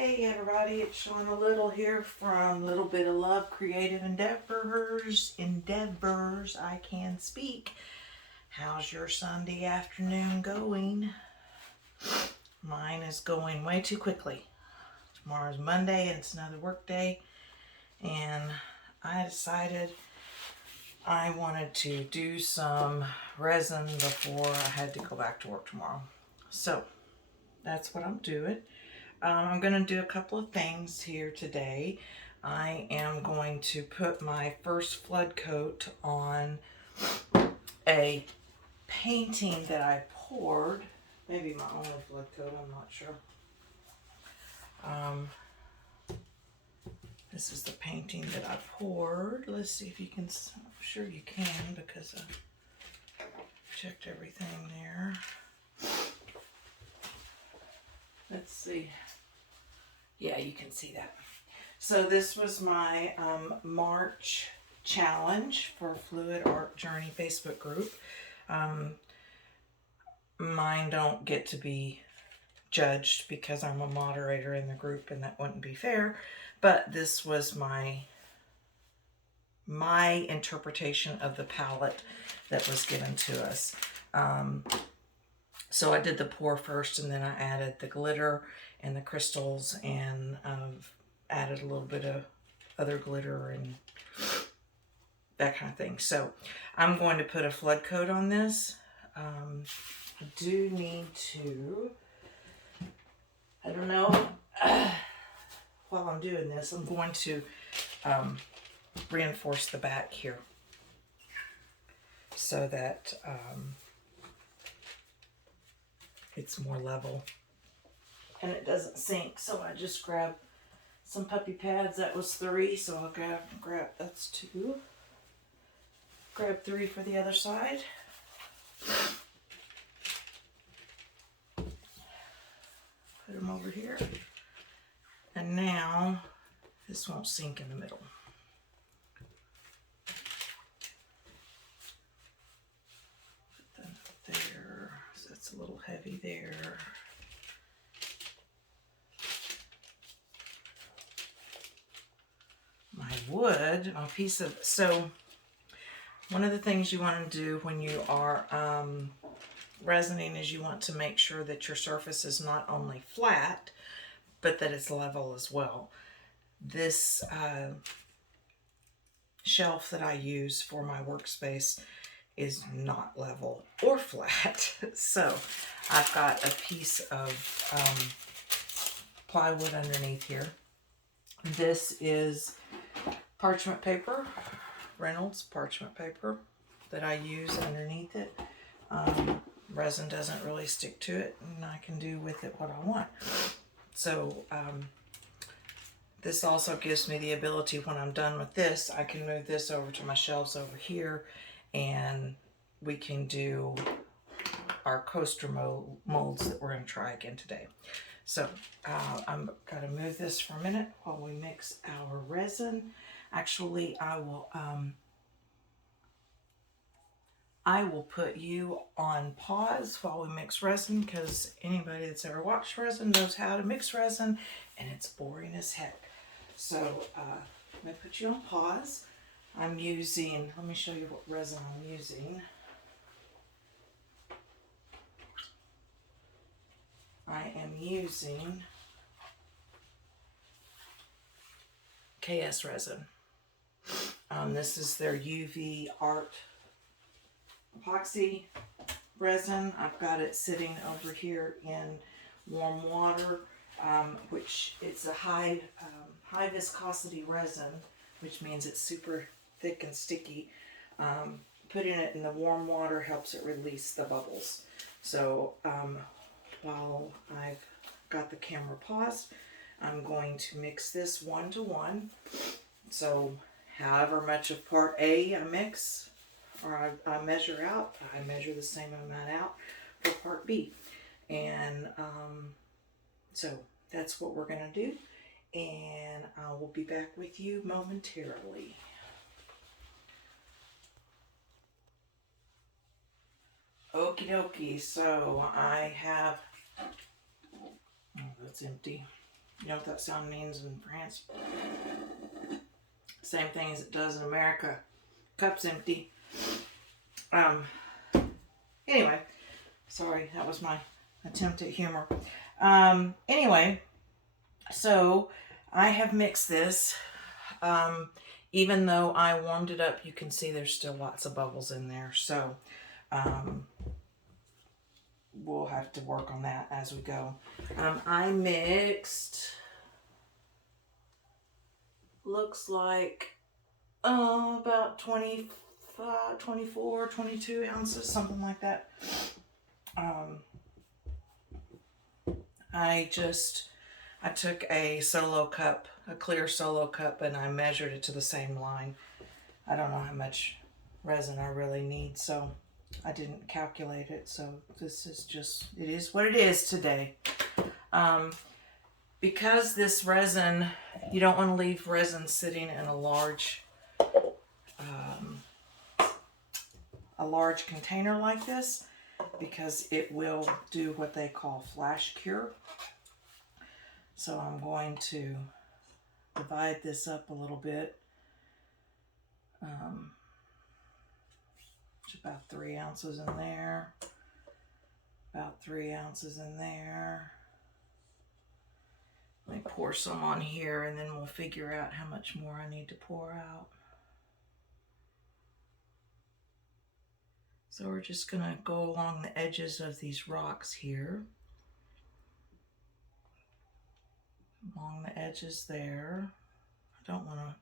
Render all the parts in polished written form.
Hey everybody, it's Shauna Little here from Little Bit of Love Creative Endeavors. I can speak. How's your Sunday afternoon going? Mine is going way too quickly. Tomorrow's Monday and it's another work day, and I decided I wanted to do some resin before I had to go back to work tomorrow. So that's what I'm doing. I'm going to do a couple of things here today. I am going to put my first flood coat on a painting that I poured. Maybe my only flood coat, I'm not sure. This is the painting that I poured. Let's see if you can, I'm sure you can because I checked everything there. Let's see. Yeah, you can see that. So this was my March challenge for Fluid Art Journey Facebook group. Mine don't get to be judged because I'm a moderator in the group, and that wouldn't be fair. But this was my interpretation of the palette that was given to us. So I did the pour first, and then I added the glitter and the crystals, and added a little bit of other glitter and that kind of thing. So I'm going to put a flood coat on this. I do need to, I don't know, while I'm doing this, I'm going to reinforce the back here so that it's more level and it doesn't sink. So I just grabbed some puppy pads. That was 3, so I'll grab that's 2. Grab 3 for the other side. Put them over here. And now this won't sink in the middle. Put that up there. So that's a little heavy there. My wood, a piece of, so one of the things you want to do when you are resining is you want to make sure that your surface is not only flat, but that it's level as well. This shelf that I use for my workspace is not level or flat. So I've got a piece of plywood underneath here. This is parchment paper, Reynolds parchment paper that I use underneath it. Resin doesn't really stick to it, and I can do with it what I want. So this also gives me the ability, when I'm done with this, I can move this over to my shelves over here, and we can do our coaster molds that we're going to try again today. So I'm going to move this for a minute while we mix our resin. Actually, I will put you on pause while we mix resin, because anybody that's ever watched resin knows how to mix resin, and it's boring as heck. So I'm going to put you on pause. I'm using, let me show you what resin I'm using. I am using KS resin. This is their UV art epoxy resin. I've got it sitting over here in warm water, which it's a high viscosity resin, which means it's super thick and sticky. Putting it in the warm water helps it release the bubbles. So while I've got the camera paused, I'm going to mix this 1:1. So however much of part A I mix, or I measure out, I measure the same amount out for part B. And so that's what we're going to do. And I will be back with you momentarily. Okie dokie, so I have, oh, that's empty. You know what that sound means in France? Same thing as it does in America. Cup's empty. Anyway, sorry, that was my attempt at humor. Anyway, so I have mixed this. Even though I warmed it up, you can see there's still lots of bubbles in there. So we'll have to work on that as we go. I mixed, looks like about 25, 24, 22 ounces, something like that. I took a solo cup, a clear solo cup, and I measured it to the same line. I don't know how much resin I really need, so I didn't calculate it. So this is just, it is what it is today. Because this resin, you don't want to leave resin sitting in a large container like this, because it will do what they call flash cure. So I'm going to divide this up a little bit. It's about 3 ounces in there. About 3 ounces in there. Let me pour some on here, and then we'll figure out how much more I need to pour out. So we're just going to go along the edges of these rocks here. Along the edges there. I don't want to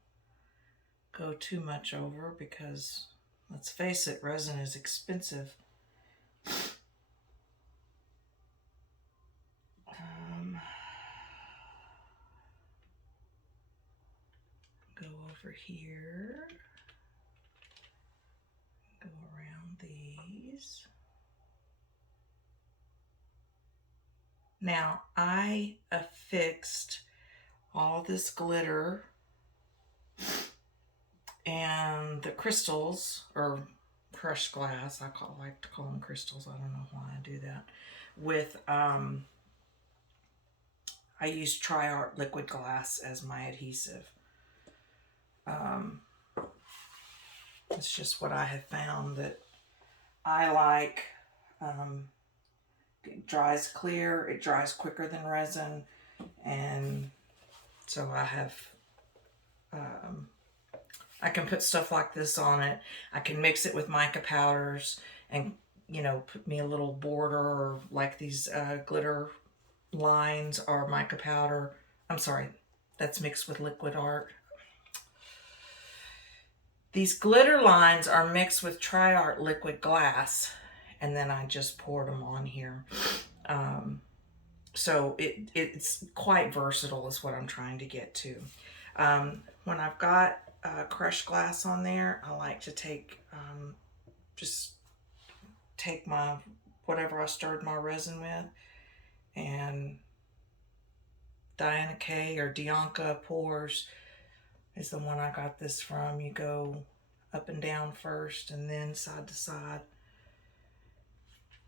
go too much over because, let's face it, resin is expensive. Go over here. Go around these. Now, I affixed all this glitter and the crystals, or crushed glass, like to call them crystals, I don't know why I do that, with, I use Tri-Art liquid glass as my adhesive. It's just what I have found that I like. It dries clear, it dries quicker than resin, and so I have, I can put stuff like this on it. I can mix it with mica powders and, you know, put me a little border, or like these glitter lines are mica powder. I'm sorry, that's mixed with liquid art. These glitter lines are mixed with Tri-Art liquid glass, and then I just poured them on here. So it's quite versatile is what I'm trying to get to. When I've got crushed glass on there, I like to take, just take my, whatever I stirred my resin with, and Diana K or Dianca Pours is the one I got this from. You go up and down first and then side to side.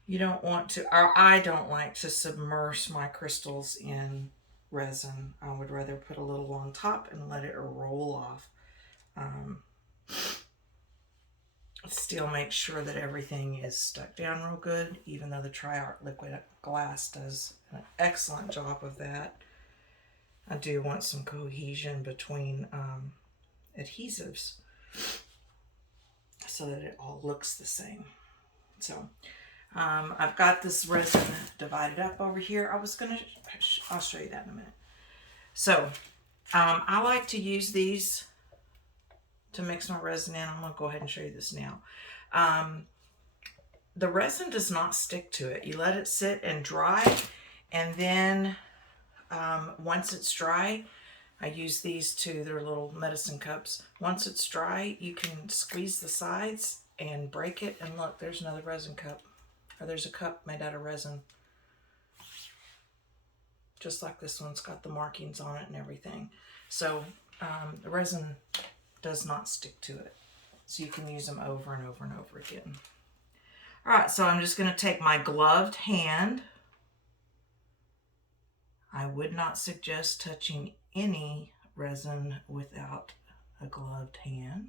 You don't want to, or I don't like to submerge my crystals in resin. I would rather put a little on top and let it roll off. Still make sure that everything is stuck down real good, even though the Tri-Art liquid glass does an excellent job of that. I do want some cohesion between adhesives so that it all looks the same. So I've got this resin divided up over here. I'll show you that in a minute. So I like to use these to mix my resin in. I'm going to go ahead and show you this now. The resin does not stick to it. You let it sit and dry, and then once it's dry, I use these too. They're little medicine cups. Once it's dry, you can squeeze the sides and break it, and look, there's another resin cup. Or there's a cup made out of resin. Just like this one's got the markings on it and everything. So the resin does not stick to it. So you can use them over and over and over again. All right, so I'm just going to take my gloved hand. I would not suggest touching any resin without a gloved hand.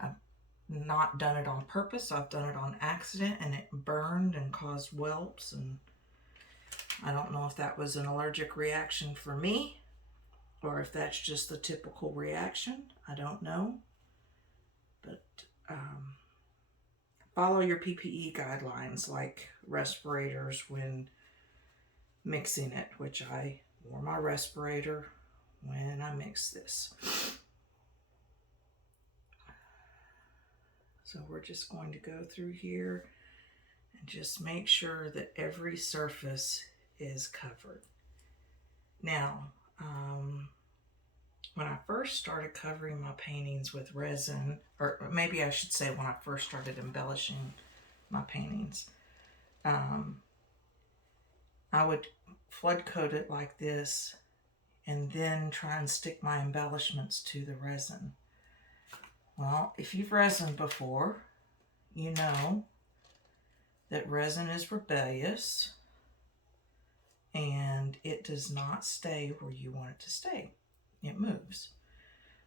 I've not done it on purpose. I've done it on accident and it burned and caused whelps, and I don't know if that was an allergic reaction for me or if that's just the typical reaction. I don't know. But follow your PPE guidelines, like respirators when mixing it, which I wore my respirator when I mixed this. So we're just going to go through here and just make sure that every surface is covered. Now, when I first started covering my paintings with resin, or maybe I should say when I first started embellishing my paintings, I would flood coat it like this and then try and stick my embellishments to the resin. Well, if you've resined before, you know that resin is rebellious and it does not stay where you want it to stay. It moves.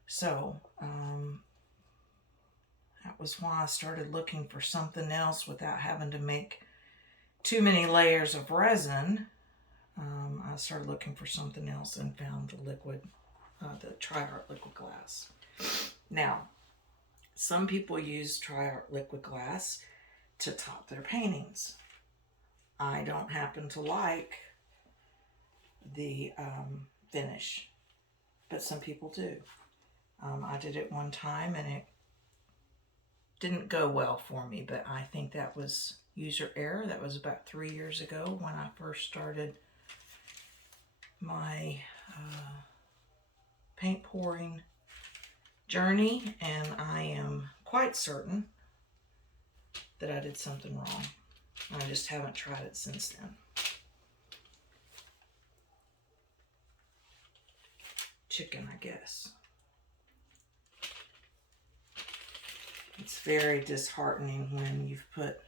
So that was why I started looking for something else without having to make too many layers of resin. I started looking for something else and found the liquid, the Tri-Art liquid glass. Now, some people use Tri-Art liquid glass to top their paintings. I don't happen to like the finish, but some people do. I did it one time and it didn't go well for me, but I think that was user error. That was about 3 years ago when I first started my paint pouring journey, and I am quite certain that I did something wrong. I just haven't tried it since then. Chicken, I guess. It's very disheartening when you've put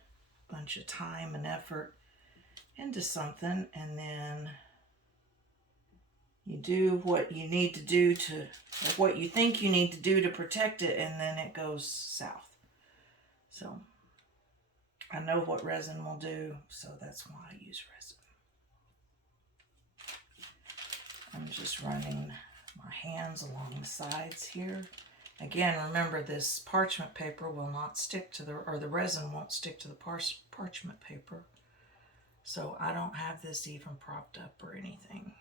a bunch of time and effort into something and then you do what you need to do to, or what you think you need to do to protect it, and then it goes south. So I know what resin will do, so that's why I use resin. I'm just running my hands along the sides here. Again, remember this parchment paper will not stick to the, or the resin won't stick to the parchment paper. So I don't have this even propped up or anything.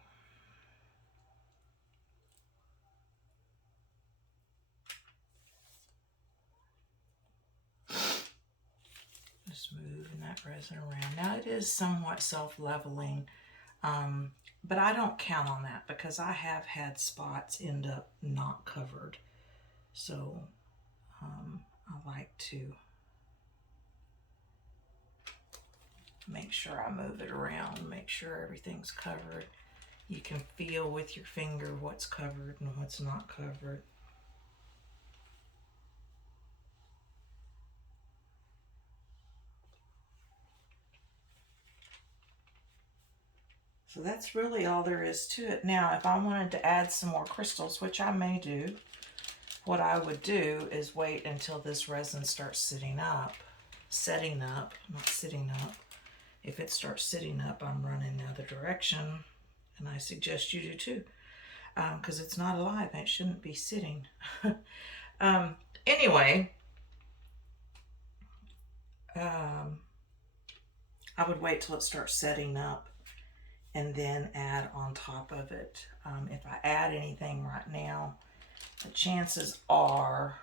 Just moving that resin around. Now it is somewhat self-leveling, but I don't count on that because I have had spots end up not covered. So I like to make sure I move it around, make sure everything's covered. You can feel with your finger what's covered and what's not covered. So that's really all there is to it. Now, if I wanted to add some more crystals, which I may do, what I would do is wait until this resin starts setting up. If it starts sitting up, I'm running the other direction, and I suggest you do too, because it's not alive and it shouldn't be sitting. Anyway, I would wait till it starts setting up and then add on top of it. If I add anything right now, the chances are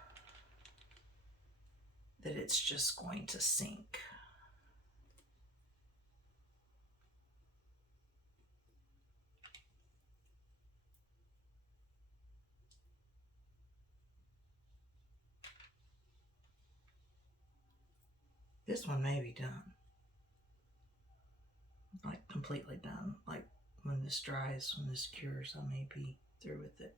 that it's just going to sink. This one may be done. Like completely done. Like when this dries, when this cures, I may be through with it.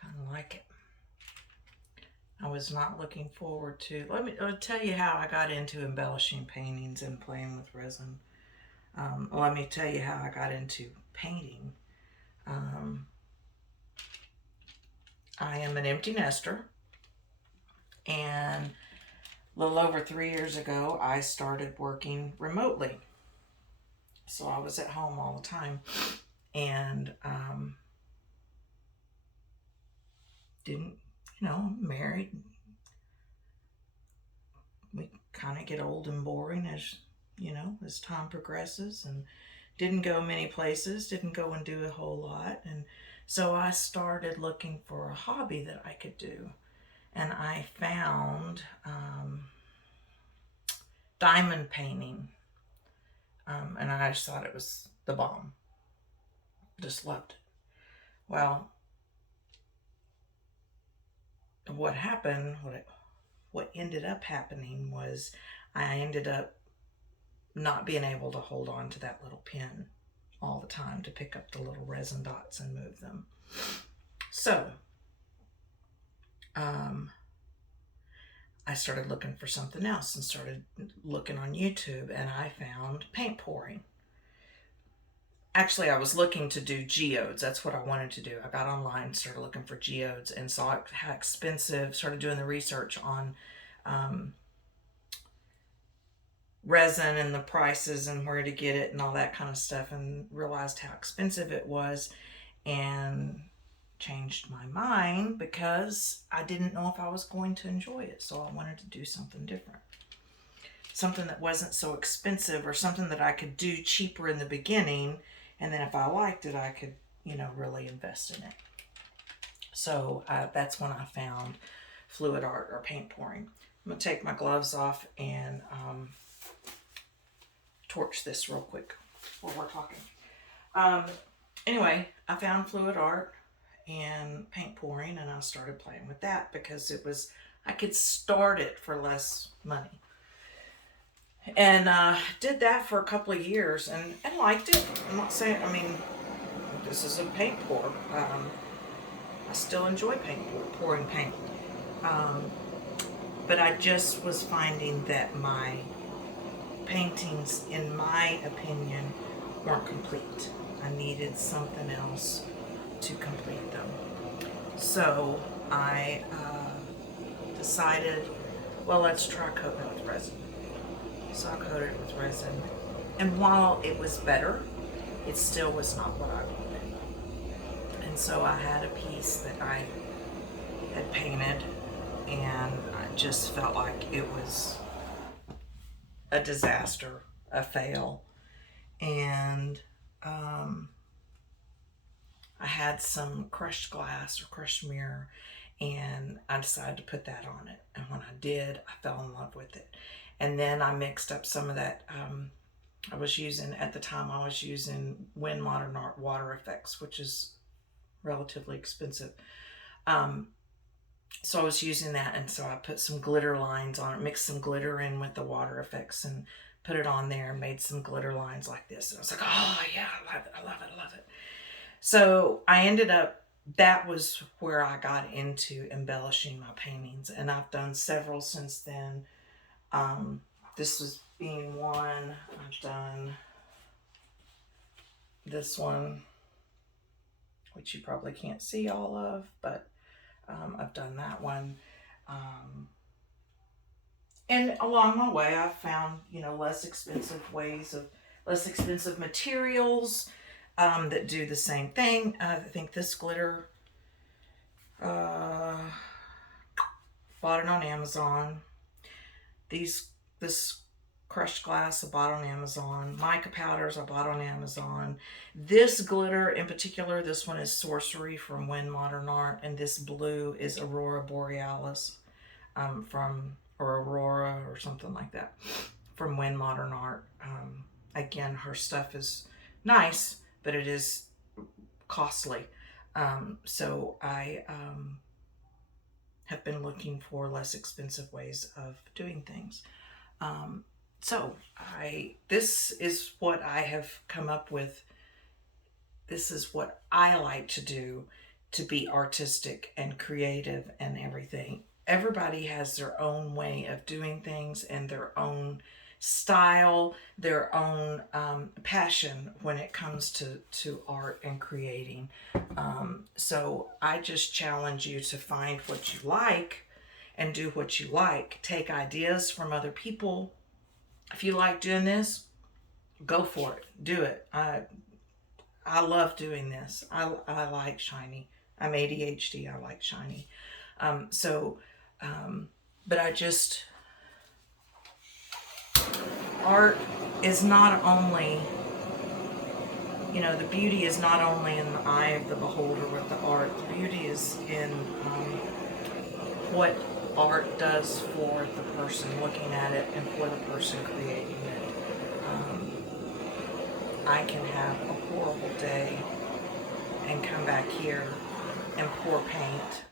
Kind of like it. I was not looking forward to. Let me tell you how I got into embellishing paintings and playing with resin. Let me tell you how I got into painting. Um, I am an empty nester, and a little over 3 years ago, I started working remotely. So I was at home all the time, and didn't, married. We kind of get old and boring as time progresses, and didn't go many places, didn't go and do a whole lot. And so I started looking for a hobby that I could do. And I found diamond painting. And I just thought it was the bomb. Just loved it. Well, what happened, what ended up happening was I ended up not being able to hold on to that little pen all the time to pick up the little resin dots and move them. So I started looking for something else and started looking on YouTube, and I found paint pouring. Actually, I was looking to do geodes. That's what I wanted to do. I got online, started looking for geodes, and saw how expensive, started doing the research on resin and the prices and where to get it and all that kind of stuff, and realized how expensive it was, and changed my mind because I didn't know if I was going to enjoy it. So I wanted to do something different. Something that wasn't so expensive, or something that I could do cheaper in the beginning, and then if I liked it, I could, really invest in it. So that's when I found fluid art, or paint pouring. I'm going to take my gloves off and torch this real quick while we're talking. Anyway, I found fluid art and paint pouring, and I started playing with that because I could start it for less money. And did that for a couple of years and liked it. I'm not saying, this is a paint pour. I still enjoy pouring paint. But I just was finding that my paintings, in my opinion, weren't complete. I needed something else to complete them. So I decided, well, let's try coating it with resin. So I coated it with resin, and while it was better, it still was not what I wanted. And so I had a piece that I had painted, and I just felt like it was a disaster, a fail. And I had some crushed glass or crushed mirror, and I decided to put that on it. And when I did, I fell in love with it. And then I mixed up some of that. I was using Win Modern Art water effects, which is relatively expensive. So I was using that, and so I put some glitter lines on it, mixed some glitter in with the water effects, and put it on there and made some glitter lines like this. And I was like, oh yeah, I love it, I love it, I love it. So I ended up, that was where I got into embellishing my paintings, and I've done several since then. This was being one. I've done this one, which you probably can't see all of, but I've done that one. And along my way, I've found, less expensive materials that do the same thing. I think this glitter, bought it on Amazon. This crushed glass I bought on Amazon. Mica powders I bought on Amazon. This glitter in particular, this one is Sorcery from Win Modern Art, and this blue is Aurora Borealis or Aurora or something like that, from Win Modern Art. Again, her stuff is nice, but it is costly. So I have been looking for less expensive ways of doing things. So this is what I have come up with. This is what I like to do to be artistic and creative and everything. everybody has their own way of doing things and their own style, their own passion when it comes to art and creating. So I just challenge you to find what you like and do what you like. Take ideas from other people. If you like doing this, go for it. Do it. I love doing this. I like shiny. I'm ADHD. I like shiny. But I just, art is not only, the beauty is not only in the eye of the beholder with the art. The beauty is in what art does for the person looking at it and for the person creating it. I can have a horrible day and come back here and pour paint,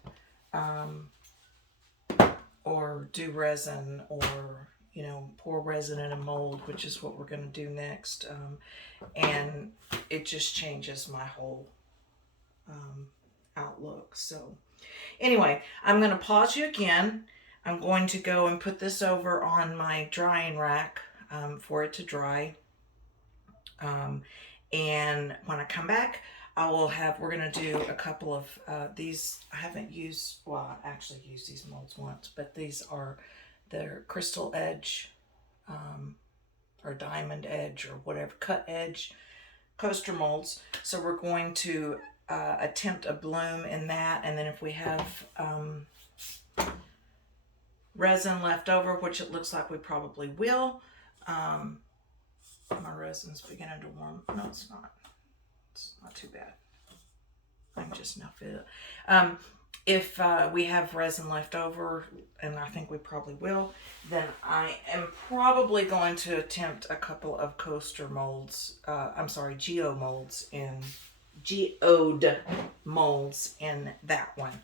or do resin, or pour resin in a mold, which is what we're going to do next, and it just changes my whole outlook. So anyway, I'm going to pause you again. I'm going to go and put this over on my drying rack for it to dry. And when I come back, we're going to do a couple of these. I haven't used, well, I actually used these molds once, but these are their crystal edge, or diamond edge, or whatever, cut edge coaster molds. So we're going to attempt a bloom in that, and then if we have resin left over, which it looks like we probably will, my resin's beginning to warm. No, it's not. It's not too bad. I can just now feel it. If we have resin left over, and I think we probably will, then I am probably going to attempt a couple of coaster molds. Geode molds in that one.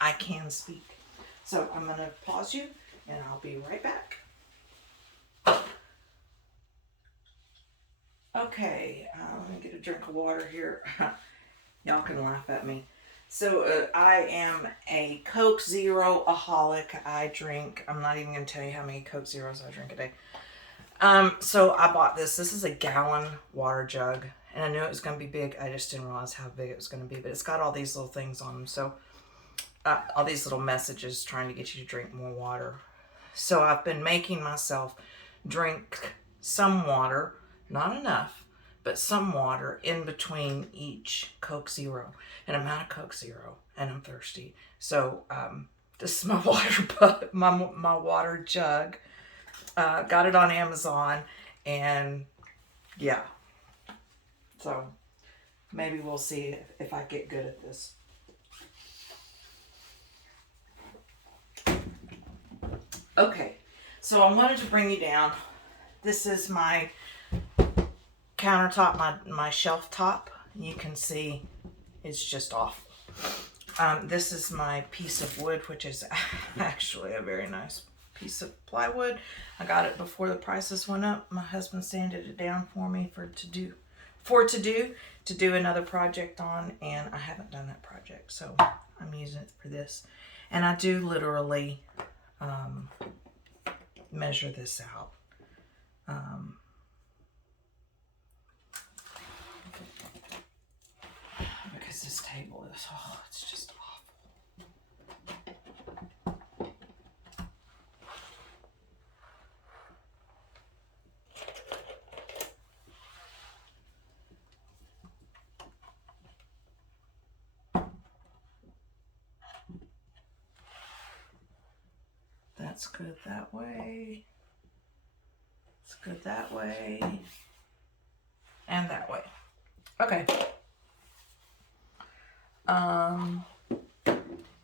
I can speak. So I'm going to pause you, and I'll be right back. Okay, let me get a drink of water here. Y'all can laugh at me. So I am a Coke Zero-aholic. I'm not even going to tell you how many Coke Zeros I drink a day. So I bought this. This is a gallon water jug. And I knew it was going to be big. I just didn't realize how big it was going to be. But it's got all these little things on them. So all these little messages trying to get you to drink more water. So I've been making myself drink some water. Not enough, but some water in between each Coke Zero. And I'm out of Coke Zero, and I'm thirsty. So this is my my water jug. Got it on Amazon, and yeah. So maybe we'll see if I get good at this. Okay, so I wanted to bring you down. This is my countertop, my shelf top. You can see it's just awful. This is my piece of wood, which is actually a very nice piece of plywood. I got it before the prices went up. My husband sanded it down for me to do another project on, and I haven't done that project, so I'm using it for this. And I do literally measure this out. Because this table is, it's just awful. That's good that way. It's good that way. And that way. Okay.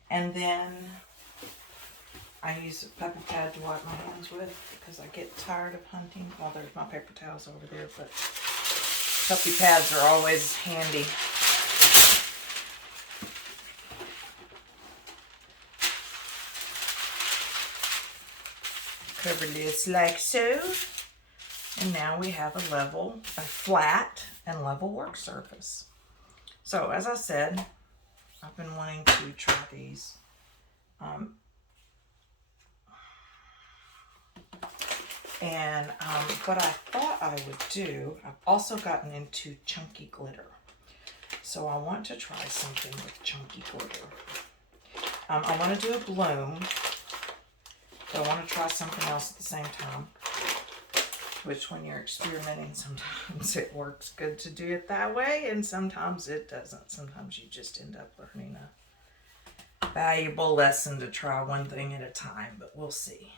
And then I use a paper pad to wipe my hands with because I get tired of hunting. Well, there's my paper towels over there, but puppy pads are always handy. Cover this like so. And now we have a flat and level work surface. So as I said, I've been wanting to try these. And what I thought I would do, I've also gotten into chunky glitter. So I want to try something with chunky glitter. I want to do a bloom, but I want to try something else at the same time. Which when you're experimenting, sometimes it works good to do it that way, and sometimes it doesn't. Sometimes you just end up learning a valuable lesson to try one thing at a time, but we'll see.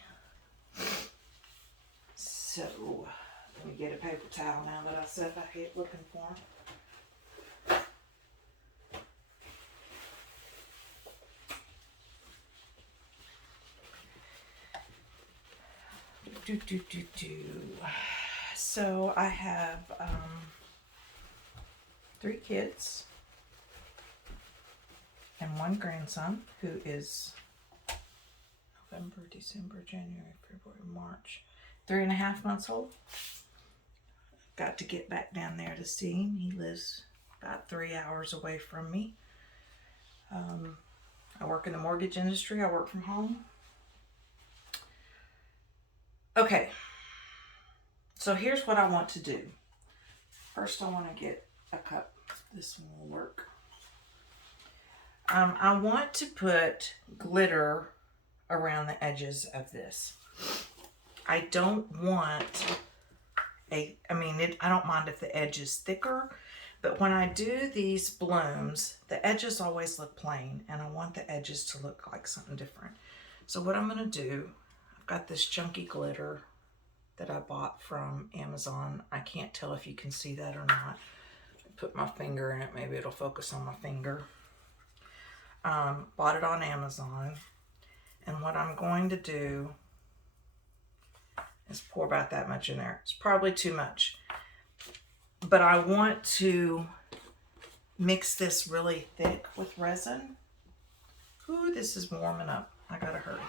So, let me get a paper towel now that I said I hate looking for them. So I have 3 kids and 1 grandson who is November, December, January, February, March, 3.5 months old. Got to get back down there to see him. He lives about 3 hours away from me. I work in the mortgage industry. I work from home. Okay, so here's what I want to do. First, I want to get a cup. This one will work. I want to put glitter around the edges of this. I don't want I don't mind if the edge is thicker, but when I do these blooms, the edges always look plain, and I want the edges to look like something different. So what I'm going to do, I've got this chunky glitter that I bought from Amazon. I can't tell if you can see that or not. Put my finger in it, maybe it'll focus on my finger. Bought it on Amazon, and what I'm going to do is pour about that much in there. It's probably too much, but I want to mix this really thick with resin. Ooh, this is warming up. I gotta hurry.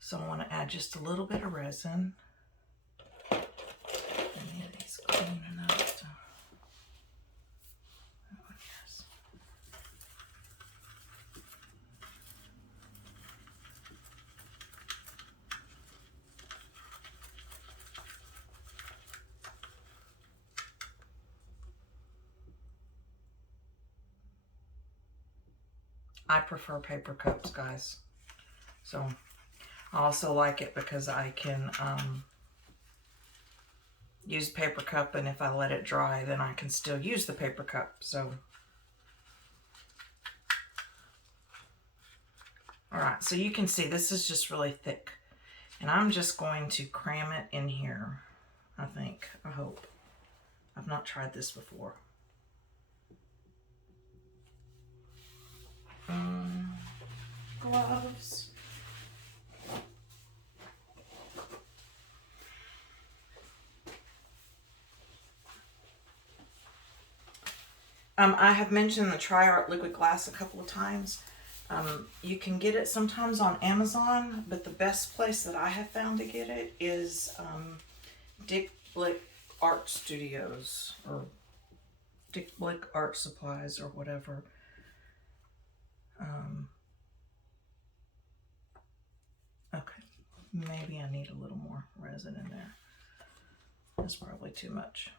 So I want to add just a little bit of resin. And these clean enough to... Oh, yes. I prefer paper cups, guys. So I also like it because I can use paper cup, and if I let it dry, then I can still use the paper cup. So, all right, so you can see this is just really thick, and I'm just going to cram it in here. I think, I hope. I've not tried this before. Gloves. I have mentioned the TriArt liquid glass a couple of times. You can get it sometimes on Amazon, but the best place that I have found to get it is Dick Blick Art Studios, or Dick Blick Art Supplies, or whatever. Okay, maybe I need a little more resin in there. That's probably too much.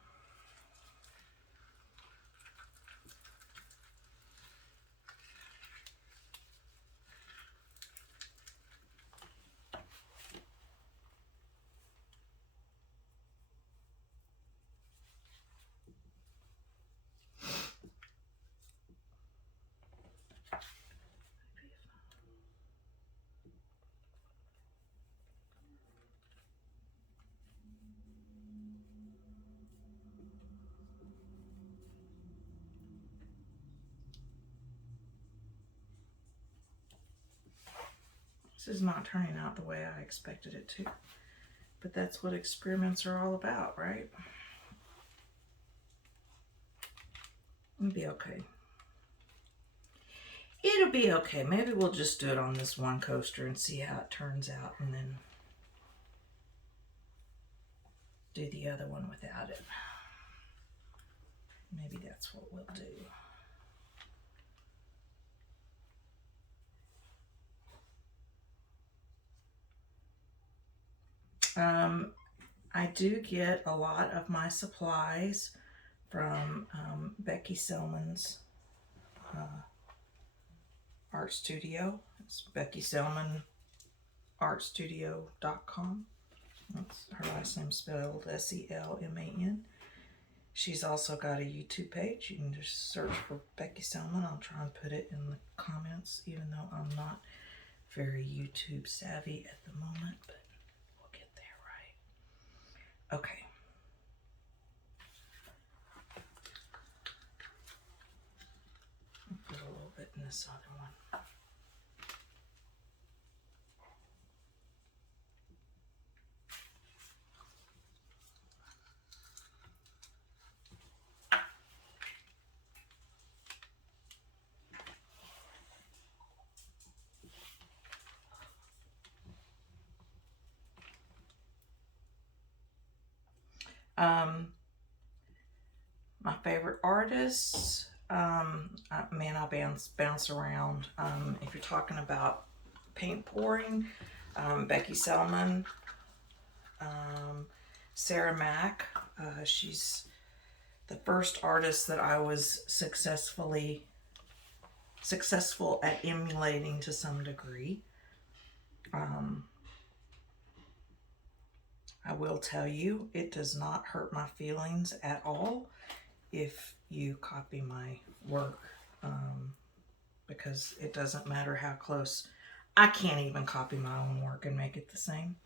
This is not turning out the way I expected it to, but that's what experiments are all about, right? It'll be okay. It'll be okay. Maybe we'll just do it on this one coaster and see how it turns out, and then do the other one without it. Maybe that's what we'll do. I do get a lot of my supplies from Becky Selman's art studio. It's BeckySelmanArtStudio.com. That's her last name spelled Selman. She's also got a YouTube page. You can just search for Becky Selman. I'll try and put it in the comments, even though I'm not very YouTube savvy at the moment, but we'll get there, right? Okay. I'll put a little bit in this other one. My favorite artists, man, I bounce around. If you're talking about paint pouring, Becky Selman, Sarah Mack. She's the first artist that I was successful at emulating to some degree. I will tell you, it does not hurt my feelings at all if you copy my work, because it doesn't matter how close. I can't even copy my own work and make it the same,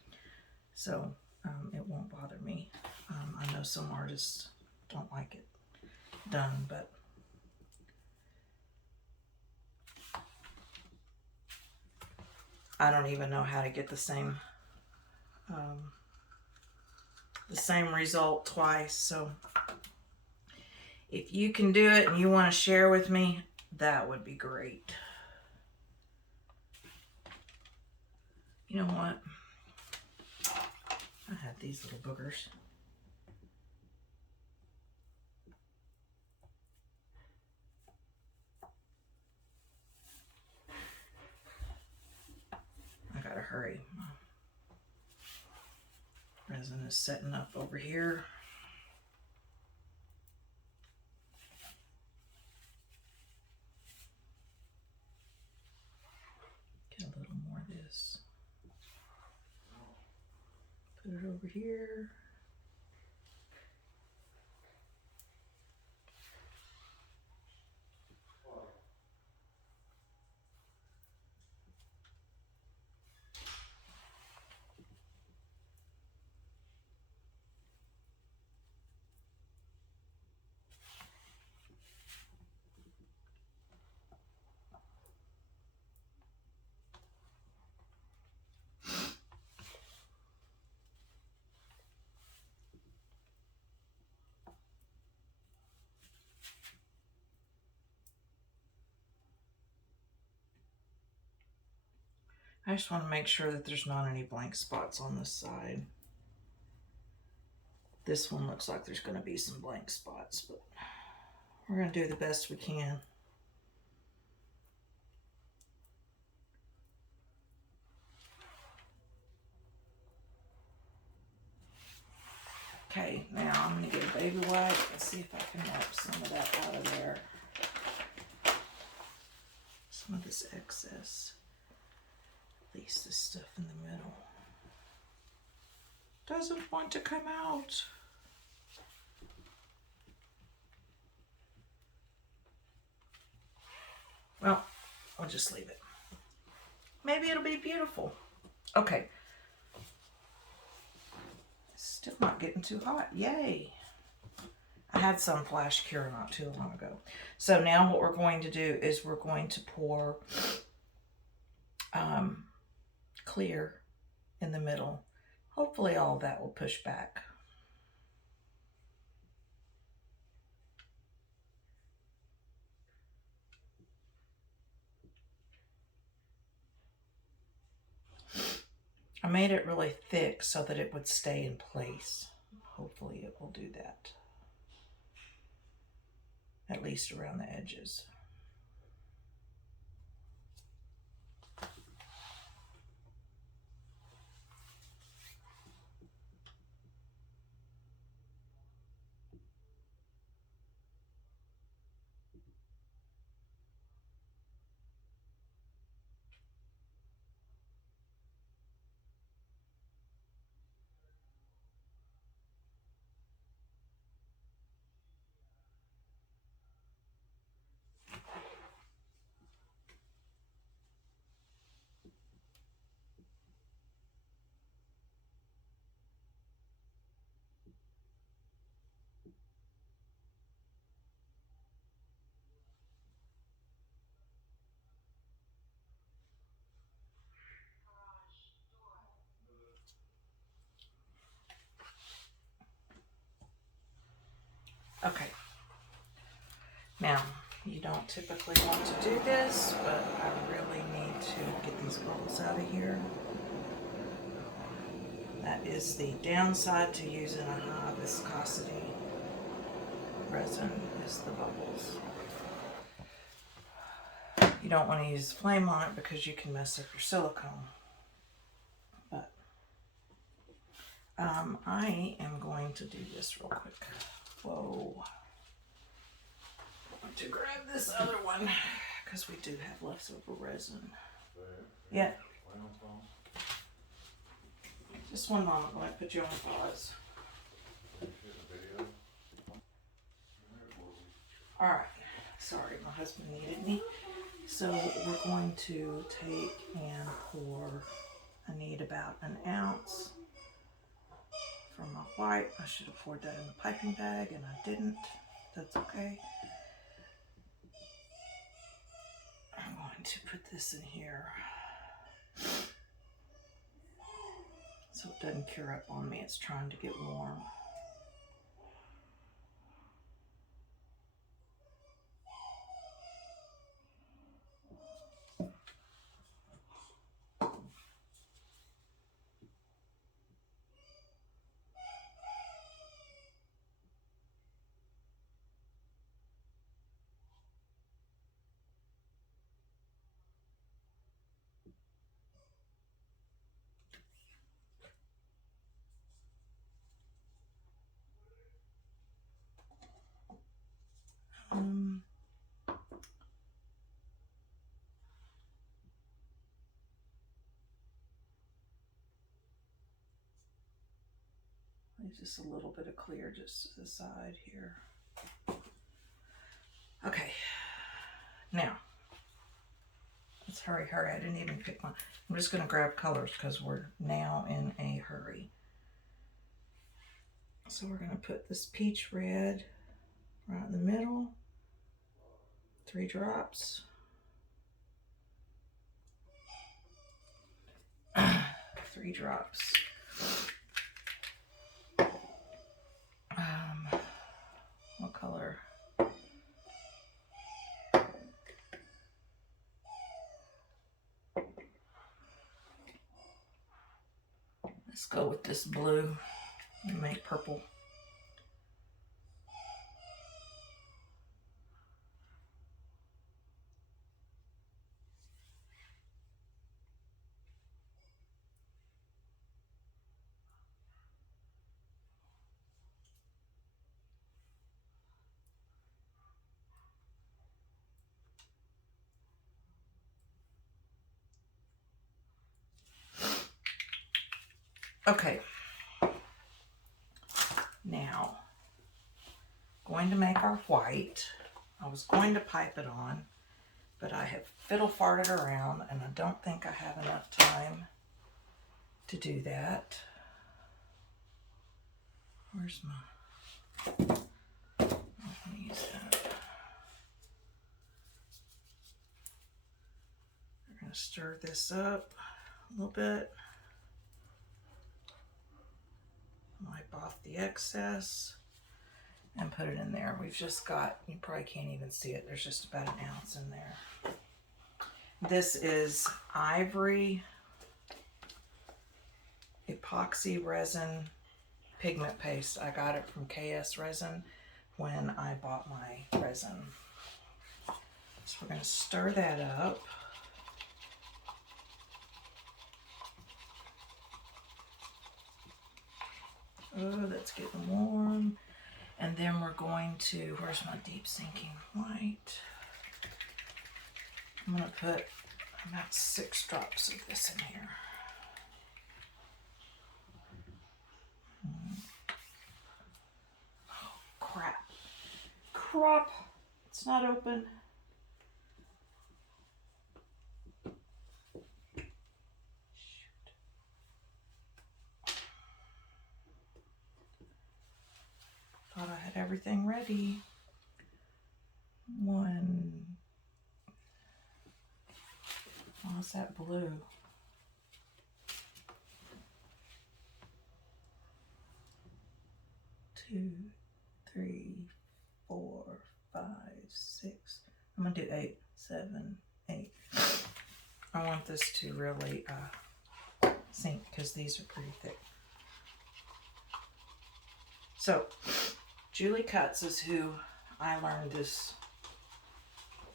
so it won't bother me. I know some artists don't like it done, but I don't even know how to get the same result twice. So if you can do it and you want to share with me, that would be great. You know what? I have these little boogers. I gotta hurry. Resin is setting up over here. Get a little more of this. Put it over here. I just want to make sure that there's not any blank spots on this side. This one looks like there's going to be some blank spots, but we're going to do the best we can. Okay, now I'm going to get a baby wipe and see if I can wipe some of that out of there. Some of this excess. At least this stuff in the middle doesn't want to come out. Well, I'll just leave it. Maybe it'll be beautiful. Okay. Still not getting too hot. Yay. I had some flash cure not too long ago. So now what we're going to do is we're going to pour clear in the middle. Hopefully all of that will push back. I made it really thick so that it would stay in place. Hopefully it will do that. At least around the edges. Okay. Now, you don't typically want to do this, but I really need to get these bubbles out of here. That is the downside to using a high viscosity resin, is the bubbles. You don't want to use flame on it because you can mess up your silicone. But I am going to do this real quick. Whoa. I want to grab this other one because we do have leftover resin. Yeah. Just one moment while I put you on pause. Alright. Sorry, my husband needed me. So we're going to take and pour, I need about an ounce for my white. I should have poured that in the piping bag and I didn't. That's okay. I'm going to put this in here so it doesn't cure up on me. It's trying to get warm. Just a little bit of clear just to the side here. Okay, now let's hurry. I didn't even pick one. I'm just going to grab colors because we're now in a hurry. So we're going to put this peach red right in the middle. 3 drops. 3 drops. What color? Let's go with this blue and make purple. Okay, now going to make our white. I was going to pipe it on, but I have fiddle-farted around and I don't think I have enough time to do that. Where's my, I'm gonna use that. We're gonna stir this up a little bit. Wipe off the excess and put it in there. We've just got, you probably can't even see it, there's just about an ounce in there. This is ivory epoxy resin pigment paste. I got it from KS Resin when I bought my resin. So we're going to stir that up. Oh, that's getting warm. And then we're going to, where's my deep sinking white? I'm going to put about 6 drops of this in here. Oh, crap. It's not open. Shoot. Thought I had everything ready. 1. What's that blue? 2, 3, 4, 5, 6. I'm going to do 8, 7, 8. I want this to really sink because these are pretty thick. So, Julie Cutts is who I learned this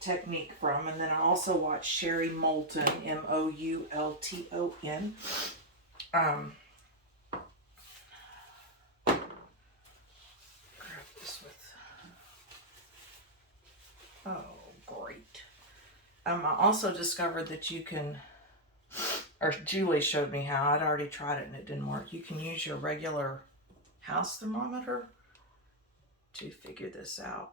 technique from, and then I also watched Sherry Moulton, Moulton. Grab this with. Oh, great! I also discovered that you can, or Julie showed me how. I'd already tried it and it didn't work. You can use your regular house thermometer to figure this out.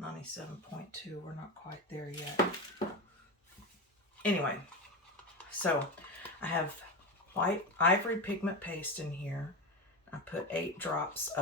97.2, we're not quite there yet. Anyway, so I have white ivory pigment paste in here. I put 8 drops of